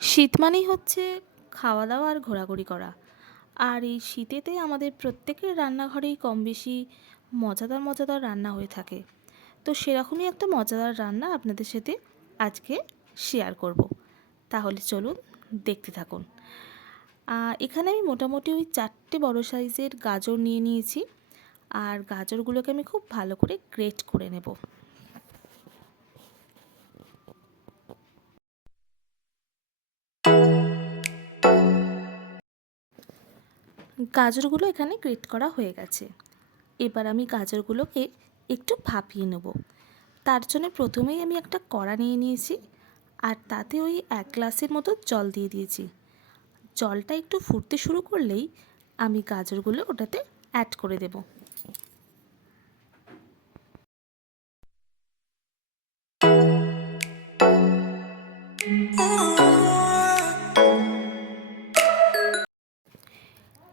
শীত মানেই হচ্ছে খাওয়া দাওয়া আর ঘোরাঘুরি করা। আর এই শীতেতে আমাদের প্রত্যেকের রান্নাঘরেই কম বেশি মজাদার মজাদার রান্না হয়ে থাকে। তো সেরকমই একটা মজাদার রান্না আপনাদের সাথে আজকে শেয়ার করব। তাহলে চলুন দেখতে থাকুন। এখানে আমি মোটামুটি ওই 4টে বড় সাইজের গাজর নিয়ে নিয়েছি। আর গাজরগুলোকে আমি খুব ভালো করে গ্রেট করে নেব। গাজরগুলো এখানে গ্রেট করা হয়ে গেছে। এবার আমি গাজরগুলোকে একটু ভাপিয়ে নেব। তার জন্য প্রথমেই আমি একটা কড়া নিয়ে নিয়েছি আর তাতে ওই 1 গ্লাসের মতো জল দিয়ে দিয়েছি। জলটা একটু ফুটতে শুরু করলেই আমি গাজরগুলো ওটাতে অ্যাড করে দেব।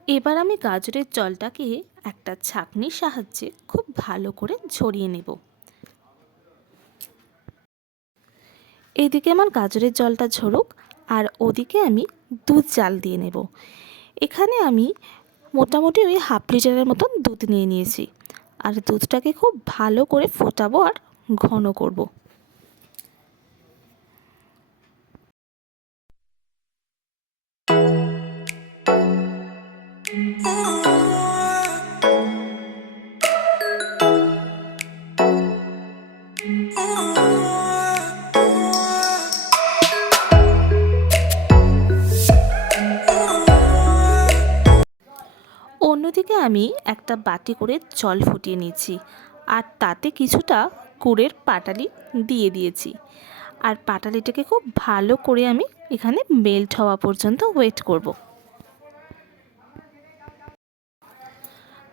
এবার আমি গাজরের জলটাকে একটা ছাঁকনির সাহায্যে খুব ভালো করে ঝরিয়ে নেব। এদিকে আমার গাজরের জলটা ঝরুক আর ওদিকে আমি দুধ জাল দিয়ে নেব। এখানে আমি মোটামুটি ওই 1/2 লিটারের মতন দুধ নিয়ে নিয়েছি। আর দুধটাকে খুব ভালো করে ফোটাবো আর ঘন করব। অন্যদিকে আমি একটা বাটি করে জল ফুটিয়ে নিয়েছি আর তাতে কিছুটা গুড়ের পাটালি দিয়ে দিয়েছি। আর পাটালিটাকে খুব ভালো করে আমি এখানে মেল্ট হওয়া পর্যন্ত ওয়েট করব।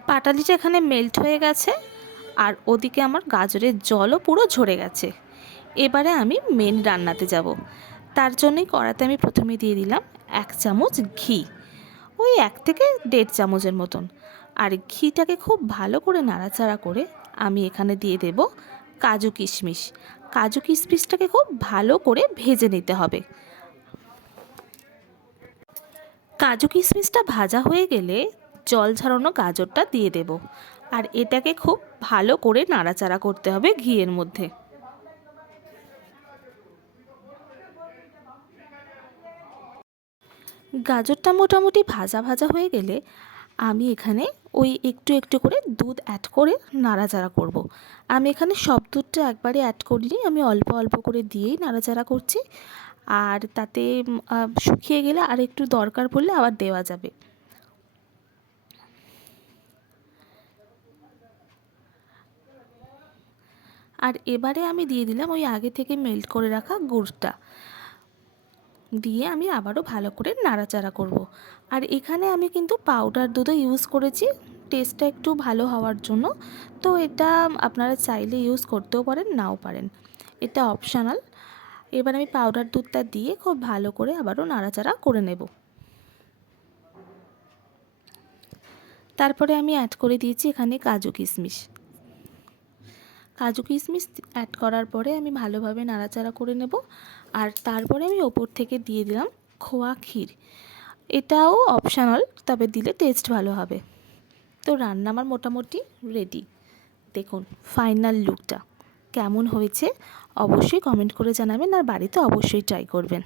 পাটালিটা এখানে মেল্ট হয়ে গেছে আর ওদিকে আমার গাজরের জলও পুরো ঝরে গেছে। এবারে আমি মেন রান্নাতে যাব। তার জন্যই কড়াতে আমি প্রথমে দিয়ে দিলাম 1 চামচ ঘি, ওই 1 থেকে 1.5 চামচের মতন। আর ঘিটাকে খুব ভালো করে নাড়াচাড়া করে আমি এখানে দিয়ে দেব কাজু কিশমিশ। কাজু কিশমিশটাকে খুব ভালো করে ভেজে নিতে হবে। কাজু কিশমিশটা ভাজা হয়ে গেলে জল ঝরানো গাজরটা দিয়ে দেব। আর এটাকে খুব ভালো করে নাড়াচাড়া করতে হবে ঘিয়ের মধ্যে। গাজরটা মোটামুটি ভাজা ভাজা হয়ে গেলে আমি এখানে ওই একটু একটু করে দুধ অ্যাড করে নাড়াচাড়া করব। আমি এখানে সব দুধটা একবারে অ্যাড করিনি, আমি অল্প অল্প করে দিয়েই নাড়াচাড়া করছি। আর তাতে শুকিয়ে গেলে আর একটু দরকার পড়লে আবার দেওয়া যাবে। আর এবারে আমি দিয়ে দিলাম ওই আগে থেকে মেল্ট করে রাখা গুড়টা, দিয়ে আমি আবারও ভালো করে নাড়াচাড়া করব। আর এখানে আমি কিন্তু পাউডার দুধও ইউজ করেছি টেস্টটা একটু ভালো হওয়ার জন্য। তো এটা আপনারা চাইলে ইউজ করতেও পারেন, নাও পারেন, এটা অপশনাল। এবার আমি পাউডার দুধটা দিয়ে খুব ভালো করে আবারও নাড়াচাড়া করে নেব। তারপরে আমি অ্যাড করে দিয়েছি এখানে কাজু কিশমিশ। কাজু কিশমিশ অ্যাড করার পরে আমি ভালোভাবে নাড়াচাড়া করে নেব। আর তারপরে আমি ওপর থেকে দিয়ে দিলাম খোয়া ক্ষীর। এটাও অপশনাল, তবে দিলে টেস্ট ভালো হবে। তো রান্না আমার মোটামুটি রেডি। দেখুন ফাইনাল লুকটা কেমন হয়েছে অবশ্যই কমেন্ট করে জানাবেন আর বাড়িতে অবশ্যই ট্রাই করবেন।